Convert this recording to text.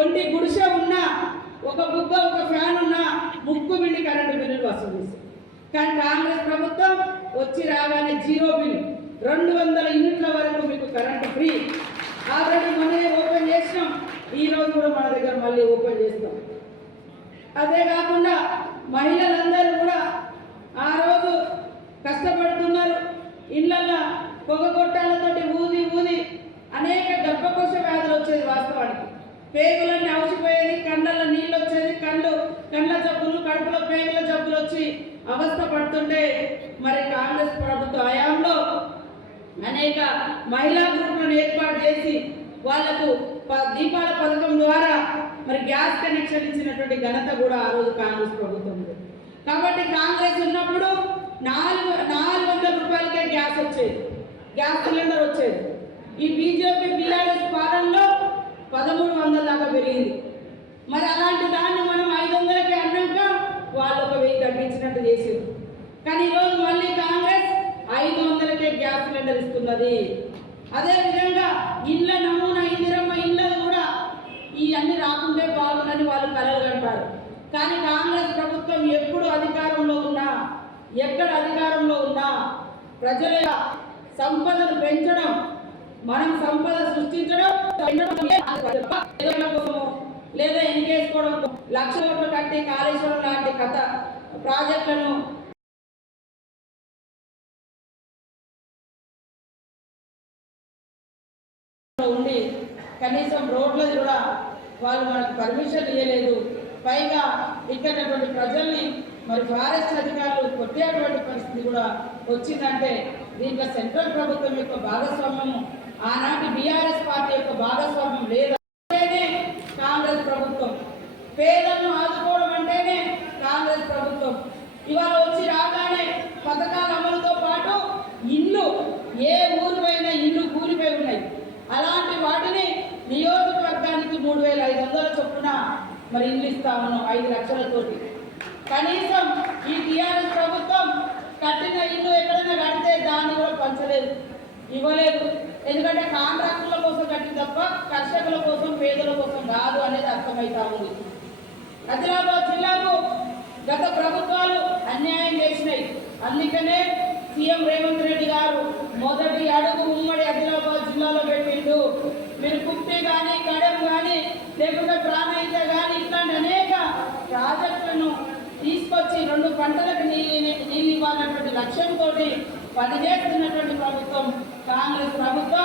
ఒంటి గుడిసె ఉన్నా, ఒక బుగ్గ ఒక ఫ్యాన్ ఉన్నా ముక్కు బిల్లి కరెంటు బిల్లులు వసూలు చేశారు. కానీ కాంగ్రెస్ ప్రభుత్వం వచ్చి రాగానే 0 బిల్లు, 200 యూనిట్ల వరకు మీకు కరెంటు ఫ్రీ. ఆల్రెడీ మనమే ఓపెన్ చేసినాం, ఈరోజు కూడా మన దగ్గర మళ్ళీ ఓపెన్ చేస్తాం. అదే కాకుండా మహిళలందరూ కూడా ఆ రోజు కష్టపడుతున్నారు. ఇళ్ళల్లో పొగ గొట్టాలతోటి ఊది ఊది అనేక గర్భకోశ వ్యాధులు వచ్చేది. వాస్తవానికి పేగులన్నీ అవసిపోయేది, కళ్ళల్లో నీళ్ళు వచ్చేది, కళ్ళ జబ్బులు, కడుపులో పేగుల జబ్బులు వచ్చి అవస్థ పడుతుంటే మరి కాంగ్రెస్ ప్రభుత్వ హయాంలో అనేక మహిళా గ్రూపులను ఏర్పాటు చేసి వాళ్లకు దీపాల పథకం ద్వారా మరి గ్యాస్ కనెక్షన్ ఇచ్చినటువంటి ఘనత కూడా ఆ రోజు కాంగ్రెస్ ప్రభుత్వం. కాబట్టి కాంగ్రెస్ ఉన్నప్పుడు 400 రూపాయలకే గ్యాస్ వచ్చేది, గ్యాస్ సిలిండర్ వచ్చేది. ఈ బీజేపీ బీఆర్ఎస్ పాలనలో 1300 దాకా పెరిగింది. మరి అలాంటి దాన్ని మనం 500కే అన్నాక వాళ్ళు ఒక 1000 తగ్గించినట్టు చేసారు. కానీ ఈరోజు మళ్ళీ కాంగ్రెస్ 500కే గ్యాస్ సిలిండర్ ఇస్తున్నది. అదేవిధంగా ఇళ్ళ నమూనా ఇందిరమ్మ ఇళ్ళలు కూడా ఇవన్నీ రాకుంటే బాగుందని వాళ్ళు కలలు కంటారు. కానీ కాంగ్రెస్ ప్రభుత్వం ఎప్పుడు అధికారంలో ఉన్నా, ఎక్కడ అధికారంలో ఉన్నా ప్రజల సంపదను పెంచడం, మనం సంపద సృష్టించడం కోసము లేదా ఎన్నికేసుకోవడం, 1,00,000 కోట్లు కట్టి కాళేశ్వరం లాంటి కథ ప్రాజెక్టులను ఉండి కనీసం రోడ్లది కూడా వాళ్ళు మనకు పర్మిషన్ ఇవ్వలేదు. పైగా ఇక్కడటువంటి ప్రజల్ని మరి ఫారెస్ట్ అధికారులు కొట్టేటువంటి పరిస్థితి కూడా వచ్చిందంటే దీంట్లో సెంట్రల్ ప్రభుత్వం యొక్క భాగస్వామ్యము, ఆనాటి బీఆర్ఎస్ పార్టీ యొక్క భాగస్వామ్యం లేదంటేనే కాంగ్రెస్ ప్రభుత్వం. పేదలను ఆదుకోవడం అంటేనే కాంగ్రెస్ ప్రభుత్వం. ఇవాళ వచ్చి రాగానే పథకాల అమలుతో పాటు ఇల్లు, ఏ ఊరు పైన ఇల్లు కూలిపోయి ఉన్నాయి, అలాంటి వాటిని నియోజకవర్గానికి 3,500 చొప్పున మరి ఇల్లు ఇస్తా ఉన్నాం 5 లక్షలతోటి. కనీసం ఈ టీఆర్ఎస్ ప్రభుత్వం కట్టిన ఇల్లు ఎక్కడైనా కడితే దాన్ని కూడా పంచలేదు, ఇవ్వలేదు. ఎందుకంటే కాంట్రాక్టుల కోసం కట్టి తప్ప కర్షకుల కోసం, పేదల కోసం కాదు అనేది అర్థమవుతా ఉంది. ఆదిలాబాద్ జిల్లాకు గత ప్రభుత్వాలు అన్యాయం చేసినాయి. అందుకనే సీఎం రేవంత్ రెడ్డి గారు మొదటి అడుగు ఉమ్మడి ఆదిలాబాద్ జిల్లాలో పెట్టిండు. మీరు కుప్పి కానీ, కడెం కానీ, లేకుంటే ప్రాణహిత కానీ ఇట్లాంటి అనేక ప్రాజెక్టులను తీసుకొచ్చి 2 పంటలకు నీళ్ళు ఇవ్వాలన్నటువంటి లక్ష్యంతో పనిచేస్తున్నటువంటి ప్రభుత్వం కాంగ్రెస్ ప్రభుత్వం.